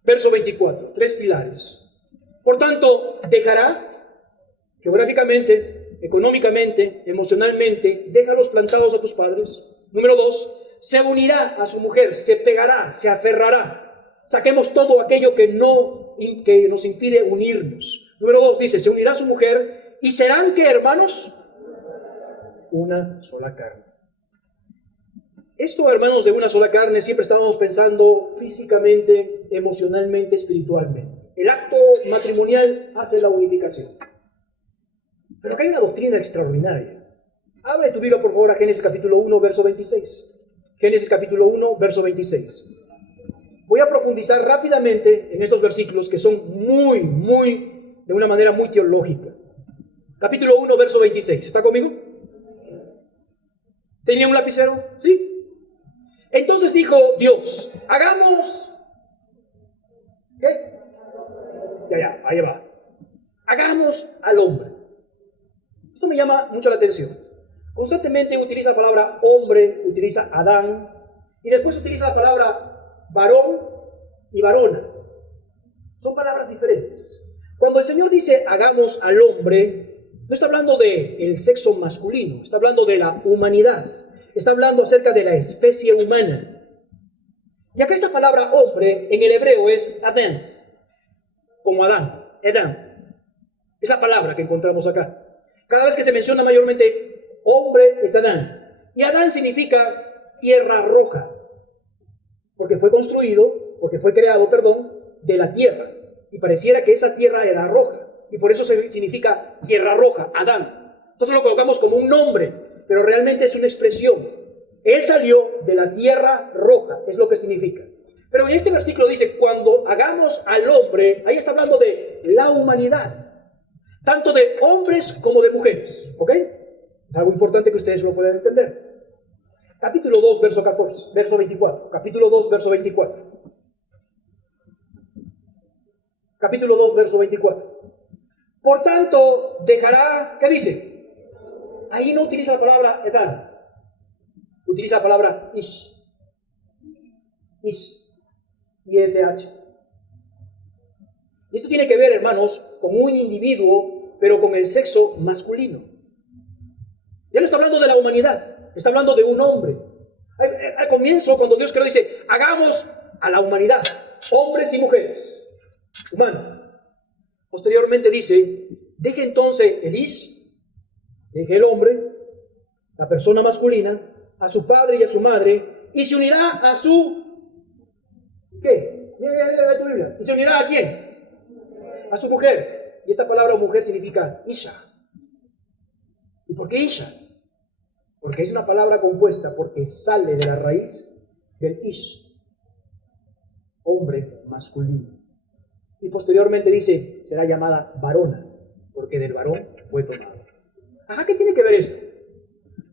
verso 24, 3 pilares. Por tanto, dejará geográficamente, económicamente, emocionalmente, déjalos plantados a tus padres. Número 2, se unirá a su mujer, se pegará, se aferrará. Saquemos todo aquello que nos impide unirnos. Número 2 dice, se unirá a su mujer y serán, ¿qué, hermanos? Una sola carne. Esto, hermanos, de una sola carne, siempre estábamos pensando físicamente, emocionalmente, espiritualmente. El acto matrimonial hace la unificación. Pero acá hay una doctrina extraordinaria. Abre tu Biblia, por favor, a Génesis capítulo 1, verso 26. Génesis capítulo 1, verso 26. Voy a profundizar rápidamente en estos versículos que son de una manera muy teológica. Capítulo 1, verso 26. ¿Está conmigo? ¿Tenía un lapicero? ¿Sí? Entonces dijo Dios, hagamos... ¿Qué? Ya, ahí va. Hagamos al hombre. Esto me llama mucho la atención. Constantemente utiliza la palabra hombre, utiliza Adán, y después utiliza la palabra varón y varona. Son palabras diferentes. Cuando el Señor dice hagamos al hombre, no está hablando del sexo masculino, está hablando de la humanidad, está hablando acerca de la especie humana. Y acá esta palabra hombre en el hebreo es Adán, como Adán, Edán. Es la palabra que encontramos acá. Cada vez que se menciona mayormente hombre es Adán. Y Adán significa tierra roja. Porque fue creado, de la tierra. Y pareciera que esa tierra era roja. Y por eso significa tierra roja, Adán. Nosotros lo colocamos como un nombre, pero realmente es una expresión. Él salió de la tierra roja, es lo que significa. Pero en este versículo dice, cuando hagamos al hombre, ahí está hablando de la humanidad. Tanto de hombres como de mujeres. ¿Ok? Es algo importante que ustedes lo puedan entender. Capítulo 2, verso 24. Capítulo 2, verso 24. Capítulo 2, verso 24. Por tanto, dejará, ¿qué dice? Ahí no utiliza la palabra Edán. Utiliza la palabra Ish. Ish. I-S-H. Y esto tiene que ver, hermanos, con un individuo, pero con el sexo masculino. Ya no está hablando de la humanidad, está hablando de un hombre. Al comienzo, cuando Dios creó, dice, hagamos a la humanidad, hombres y mujeres, humanos. Posteriormente dice, deje entonces el Ish, deje el hombre, la persona masculina, a su padre y a su madre, y se unirá a su... ¿Qué? Mira tu Biblia. ¿Y se unirá a quién? A su mujer. Y esta palabra mujer significa Isha. ¿Y por qué Isha? Porque es una palabra compuesta, porque sale de la raíz del Ish, hombre masculino. Y posteriormente dice, será llamada varona, porque del varón fue tomado. Ajá, ¿qué tiene que ver esto?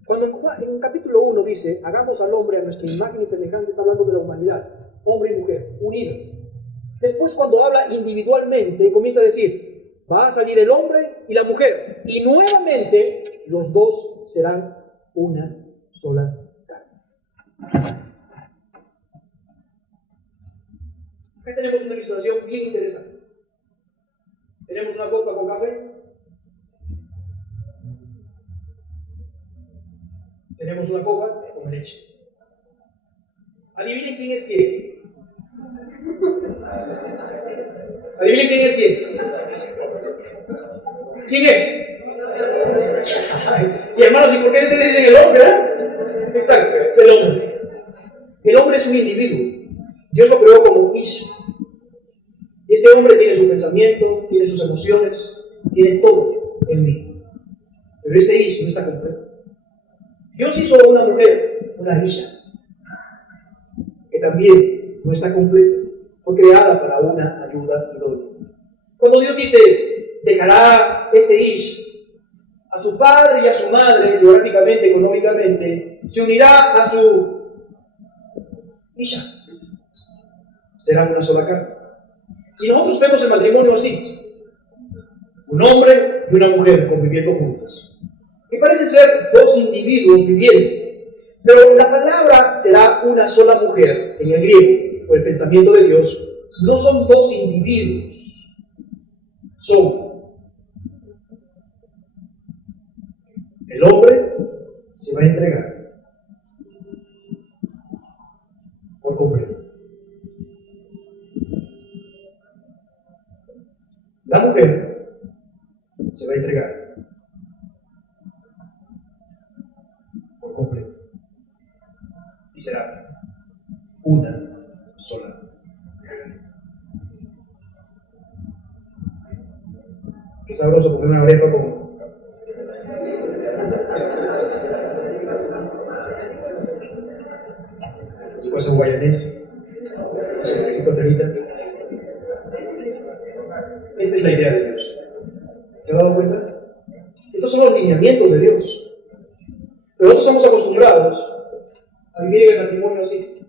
Cuando en el capítulo 1 dice, hagamos al hombre a nuestra imagen y semejanza, está hablando de la humanidad, hombre y mujer, unidos. Después, cuando habla individualmente, comienza a decir, va a salir el hombre y la mujer, y nuevamente los dos serán una sola carne. Acá tenemos una ilustración bien interesante. Tenemos una copa con café. Tenemos una copa con leche. Adivinen quién es quién. Adivinen quién es quién. ¿Quién es? Y hermanos, ¿y por qué ustedes dicen el hombre? Exacto, es el hombre. El hombre es un individuo. Dios lo creó como Ish. Y este hombre tiene su pensamiento, tiene sus emociones, tiene todo en mí. Pero este Ish no está completo. Dios hizo una mujer, una Isha, que también no está completa. Fue creada para una ayuda idónea. Cuando Dios dice, dejará este Ish a su padre y a su madre, geográficamente, económicamente, se unirá a su Isha. Serán una sola carne. Y nosotros vemos el matrimonio así. Un hombre y una mujer conviviendo juntos. Que parecen ser dos individuos viviendo. Pero la palabra será una sola mujer en el griego, o el pensamiento de Dios. No son dos individuos. Son. El hombre se va a entregar por completo. La mujer se va a entregar por completo. Y será una sola carne. Qué sabroso comer una arepa con si fuese un guayanés, su necesito telita. Esta es la idea de Dios. ¿Se ha dado cuenta? Estos son los lineamientos de Dios. Pero nosotros estamos acostumbrados a vivir en el matrimonio así.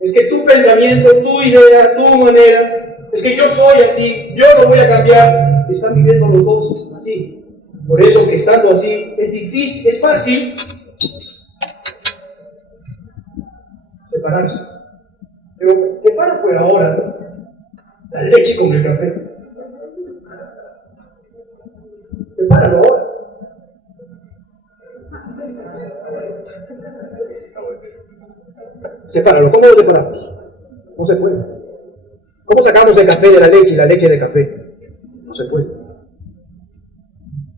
Es que tu pensamiento, tu idea, tu manera, es que yo soy así, yo no voy a cambiar. Están viviendo los dos así. Por eso que estando así es difícil, es fácil separarse. Pero separa pues ahora la leche con el café. Sepáralo ahora. Sepáralo. ¿Cómo lo separamos? No se puede. ¿Cómo sacamos el café de la leche y la leche de café? No se puede.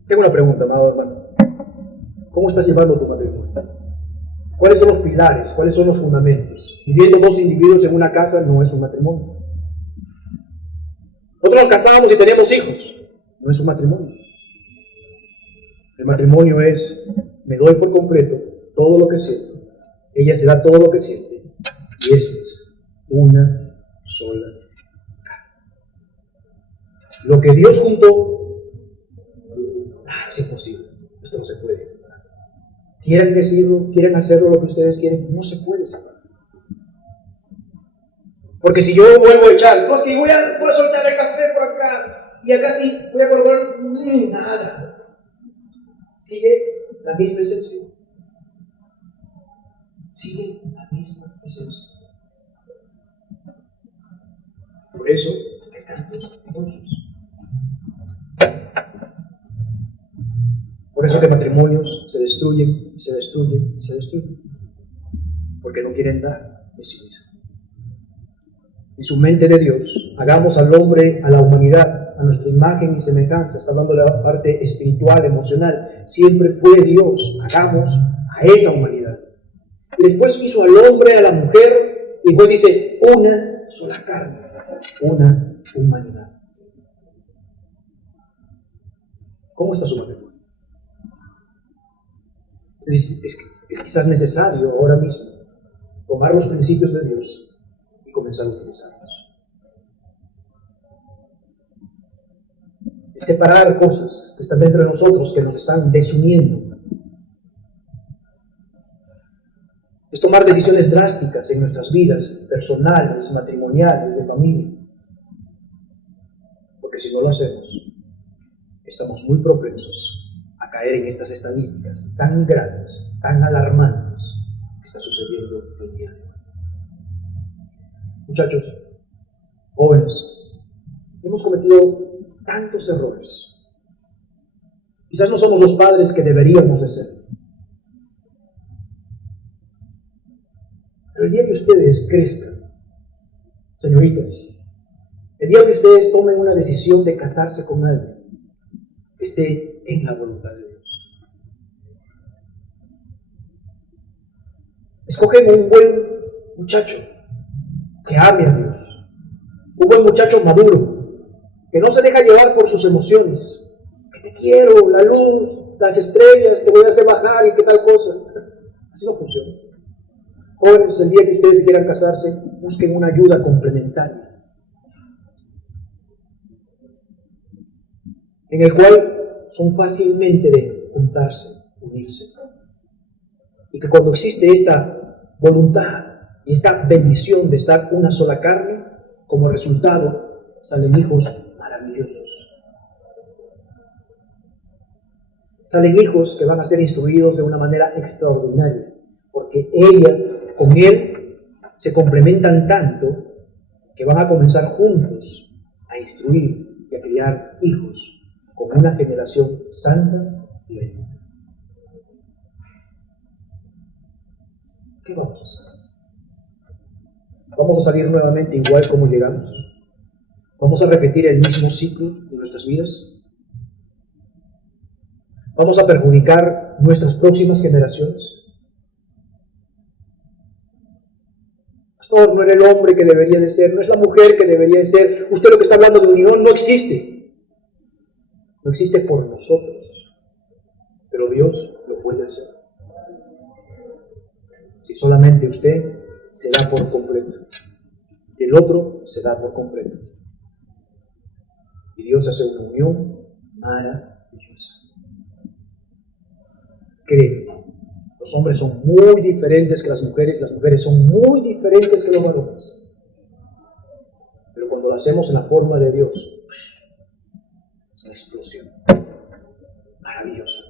Tengo una pregunta, amado hermano. ¿Cómo estás llevando tu matrimonio? ¿Cuáles son los pilares? ¿Cuáles son los fundamentos? Viviendo dos individuos en una casa no es un matrimonio. Nosotros nos casamos y tenemos hijos. No es un matrimonio. El matrimonio es, me doy por completo todo lo que siento. Ella se da todo lo que siente. Y esto es una sola carne. Lo que Dios juntó, es imposible. Esto no se puede. Quieren decirlo, quieren hacerlo lo que ustedes quieren, no se puede separar. Porque si yo vuelvo a echar, no, es que voy a soltar el café por acá, y acá sí voy a colocar nada. Sigue la misma esencia. Sigue la misma esencia. Por eso hay tantos divorcios. Por eso que matrimonios se destruyen, se destruyen y se destruyen. Porque no quieren dar de sí mismos. En su mente de Dios, hagamos al hombre, a la humanidad, a nuestra imagen y semejanza. Está hablando de la parte espiritual, emocional. Siempre fue Dios. Hagamos a esa humanidad. Y después hizo al hombre, a la mujer, y después dice, una sola carne, una humanidad. ¿Cómo está su matrimonio? Es quizás necesario ahora mismo tomar los principios de Dios y comenzar a utilizarlos. separar cosas que están dentro de nosotros, que nos están desuniendo. Es tomar decisiones drásticas en nuestras vidas personales, matrimoniales, de familia. Porque si no lo hacemos, estamos muy propensos a caer en estas estadísticas tan grandes, tan alarmantes que está sucediendo el día de hoy. Muchachos, jóvenes, hemos cometido tantos errores. Quizás no somos los padres que deberíamos de ser. Pero el día que ustedes crezcan, señoritas, el día que ustedes tomen una decisión de casarse con alguien, que esté en la voluntad de Dios. Escogen un buen muchacho que ame a Dios, un buen muchacho maduro, que no se deja llevar por sus emociones, que te quiero, la luz, las estrellas, te voy a hacer bajar y qué tal cosa. Así no funciona. Jóvenes, el día que ustedes quieran casarse, busquen una ayuda complementaria, en el cual son fácilmente de juntarse, unirse. Y que cuando existe esta voluntad y esta bendición de estar una sola carne, como resultado salen hijos maravillosos. Salen hijos que van a ser instruidos de una manera extraordinaria, porque ella con él se complementan tanto que van a comenzar juntos a instruir y a criar hijos con una generación santa y bendita. ¿Qué vamos a hacer? ¿Vamos a salir nuevamente igual como llegamos? ¿Vamos a repetir el mismo ciclo de nuestras vidas? ¿Vamos a perjudicar nuestras próximas generaciones? Pastor, no era el hombre que debería de ser, no es la mujer que debería de ser. Usted lo que está hablando de unión no existe. No existe por nosotros, pero Dios lo puede hacer. Si solamente usted se da por completo y el otro se da por completo. Y Dios hace una unión maravillosa. Créeme, los hombres son muy diferentes que las mujeres son muy diferentes que los varones. Pero cuando lo hacemos en la forma de Dios, es una explosión. Maravilloso.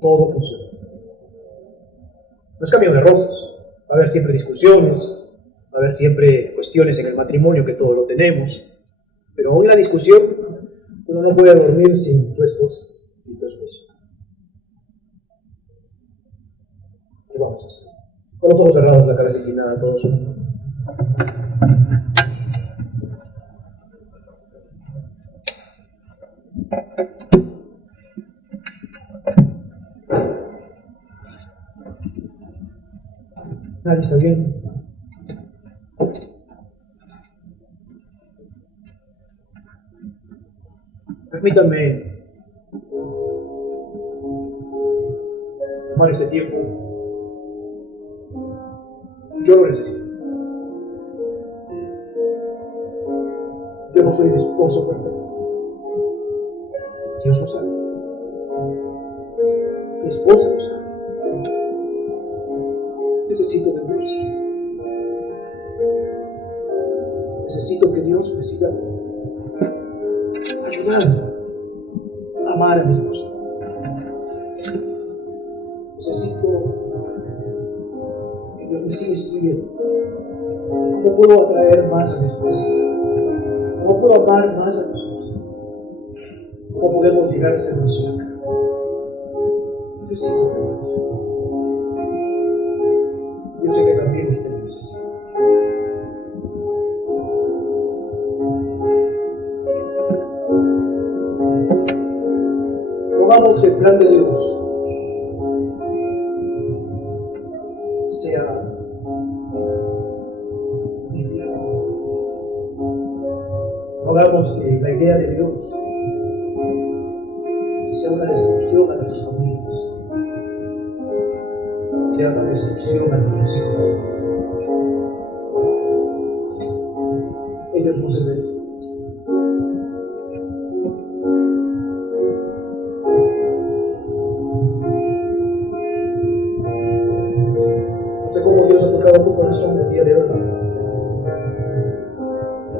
Todo funciona. No es camino de rosas. Va a haber siempre discusiones, va a haber siempre cuestiones en el matrimonio, que todos lo tenemos. Pero hoy la discusión, uno no puede dormir sin tu esposa, sin tu esposo. ¿Qué vamos a hacer? Con los ojos cerrados, la cabeza inclinada, todos juntos. Nadie está bien. Permítanme tomar este tiempo. Yo lo necesito. Yo no soy el esposo perfecto. Dios lo sabe. Mi esposa lo sabe. Necesito de Dios. Necesito que Dios me siga ayudando a amar a mi esposa. Necesito que Dios me siga instruyendo. ¿Cómo puedo atraer más a mi esposa? ¿Cómo puedo amar más a mi esposa? ¿Cómo podemos llegar a ser una sola carne? Necesito de Dios. Yo sé que también usted lo necesita. Pongamos el plan de Dios sea unificado. No hagamos que la idea de Dios sea una destrucción a nuestras familias, sea una destrucción a nuestros hijos. Ellos no se merecen.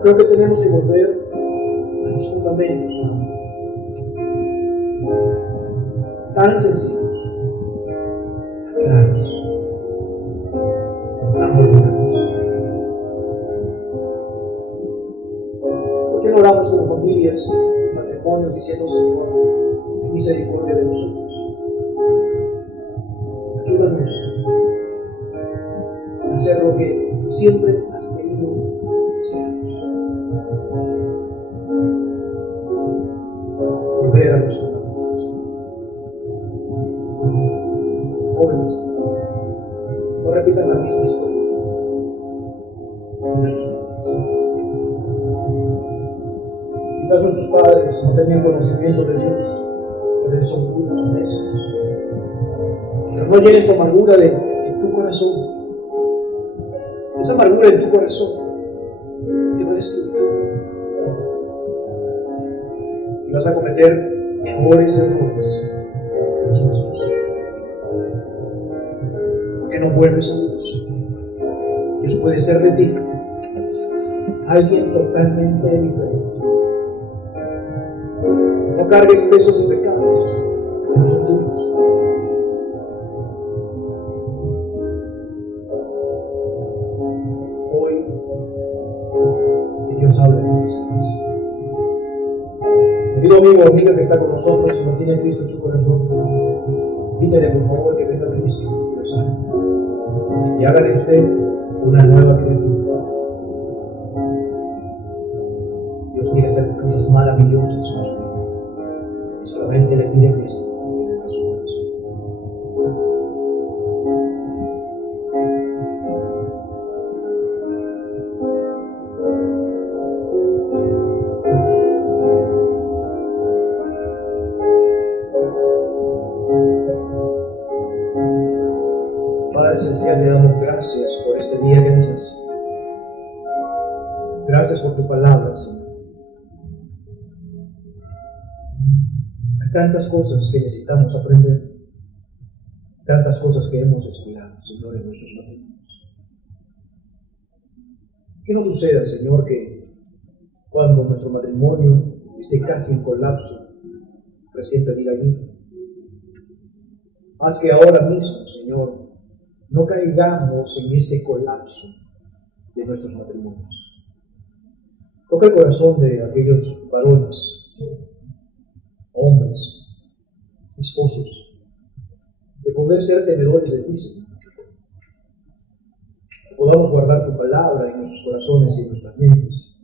Creo que tenemos que volver a los fundamentos, ¿no? Tan sencillos, tan claros, tan ordenados. ¿Por qué no oramos como familias, matrimonios, diciendo: Señor, ten misericordia de nosotros? Ayúdanos a hacer lo que tú siempre has querido hacer. Volver a los fundamentos. Jóvenes, no repitan la misma historia de nuestros padres. Quizás nuestros padres no tenían conocimiento de Dios, pero son puros necios. Pero no llenes tu amargura en tu corazón. Esa amargura en tu corazón te va a destruir. Y vas a cometer mejores errores que los nuestros. Porque no vuelves a Dios. Dios puede ser de ti alguien totalmente diferente. No cargues pesos y pecados que no son tuyos. Hoy, que Dios hable en nuestras vidas. Querido amigo o amiga que está con nosotros y no tiene a Cristo en su corazón, pídele por favor que venga a Cristo y lo salve. Y haga de usted una nueva criatura. Dios quiere hacer cosas maravillosas en su vida. Solamente le pide a Cristo que venga a su corazón. Padre Celestial, te damos gracias por este día que nos das. Gracias por tu palabra, Señor. Hay tantas cosas que necesitamos aprender, tantas cosas que hemos descuidado, Señor, en nuestros matrimonios. ¿Qué nos sucede, Señor, que cuando nuestro matrimonio esté casi en colapso, recién pedir ayuda? Haz que ahora mismo, Señor, no caigamos en este colapso de nuestros matrimonios. Toca el corazón de aquellos varones, hombres, esposos, de poder ser temedores de ti, Señor. Que podamos guardar tu palabra en nuestros corazones y en nuestras mentes.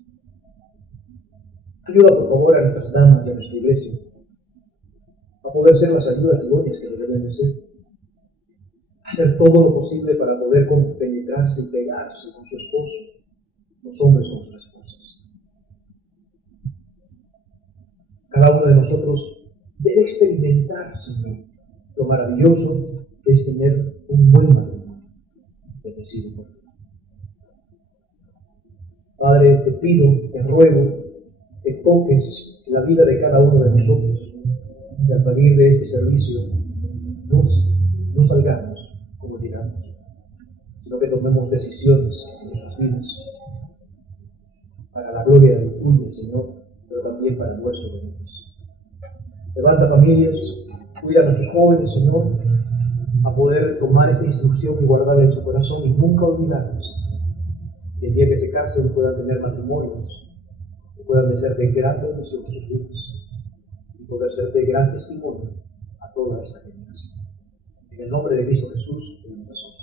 Ayuda, por favor, a nuestras damas y a nuestra iglesia a poder ser las ayudas idóneas que deben de ser. Hacer todo lo posible para poder compenetrarse y pegarse con su esposo, los hombres con sus esposas. Cada uno de nosotros debe experimentar, Señor, lo maravilloso que es tener un buen matrimonio bendecido por ti. Padre, te pido, te ruego que toques la vida de cada uno de nosotros y al salir de este servicio no salgamos como llegamos, sino que tomemos decisiones en nuestras vidas para la gloria de tuya, Señor, pero también para nuestro beneficio. Levanta familias, cuida a nuestros jóvenes, Señor, a poder tomar esa instrucción y guardarla en su corazón y nunca olvidarnos. Y el día que se casen puedan tener matrimonios que puedan ser de gran bendición en sus vidas y poder ser de gran testimonio a toda esta generación. En el nombre de Cristo Jesús, pedimos oración.